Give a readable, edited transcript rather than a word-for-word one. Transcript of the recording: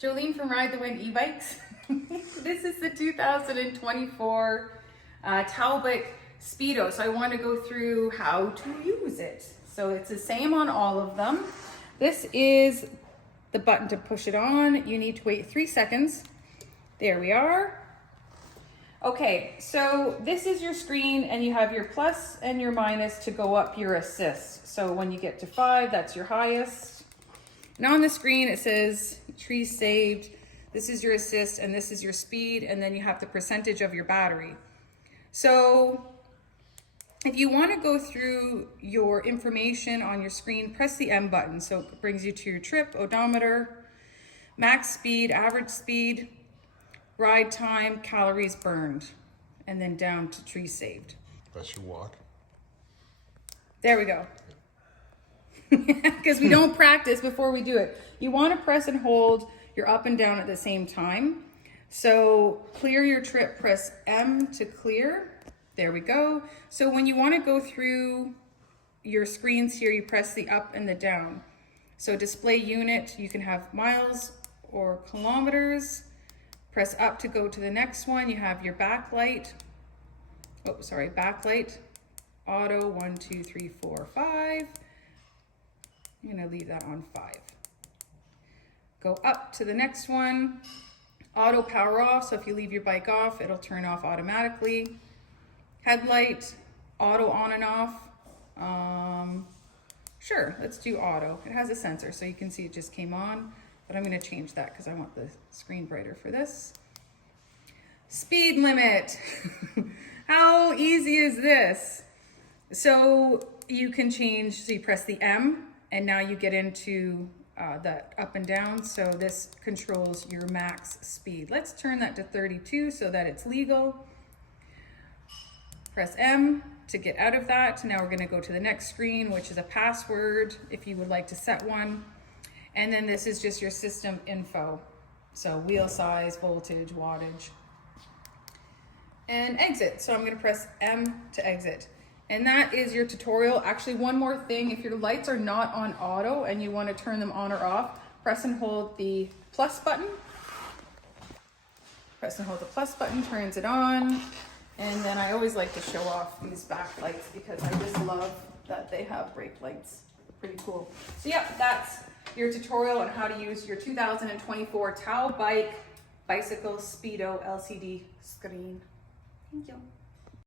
Jolene from Ride the Wind Ebikes. This is the 2024 Taubik Speedo. So I want to go through how to use it. So it's the same on all of them. This is the button to push it on. You need to wait 3 seconds. There we are. Okay, so this is your screen and you have your plus and your minus to go up your assist. So when you get to 5, that's your highest. And on the screen it says trees saved, this is your assist and this is your speed, and then you have the percentage of your battery. So if you want to go through your information on your screen, press the M button. So it brings you to your trip, odometer, max speed, average speed, ride time, calories burned, and then down to trees saved. That's your walk. There we go. Because we don't practice before we do it. You want to press and hold your up and down at the same time. So clear your trip, press M to clear. There we go. So when you want to go through your screens here, you press the up and the down. So display unit, you can have miles or kilometers. Press up to go to the next one. You have your backlight. Oh, sorry, backlight. Auto, 1, 2, 3, 4, 5. I'm gonna leave that on 5. Go up to the next one. Auto power off, so if you leave your bike off, it'll turn off automatically. Headlight, auto on and off. Sure, let's do auto. It has a sensor, so you can see it just came on, but I'm gonna change that because I want the screen brighter for this. Speed limit. How easy is this? So you can change, so you press the M, and now you get into the up and down. So this controls your max speed. Let's turn that to 32 so that it's legal. Press M to get out of that. Now we're gonna go to the next screen, which is a password if you would like to set one. And then this is just your system info. So wheel size, voltage, wattage, and exit. So I'm gonna press M to exit. And that is your tutorial. Actually, one more thing, if your lights are not on auto and you want to turn them on or off, press and hold the plus button. Press and hold the plus button, turns it on. And then I always like to show off these back lights because I just love that they have brake lights. Pretty cool. So yeah, that's your tutorial on how to use your 2024 Taubik Bicycle Speedo LCD screen. Thank you.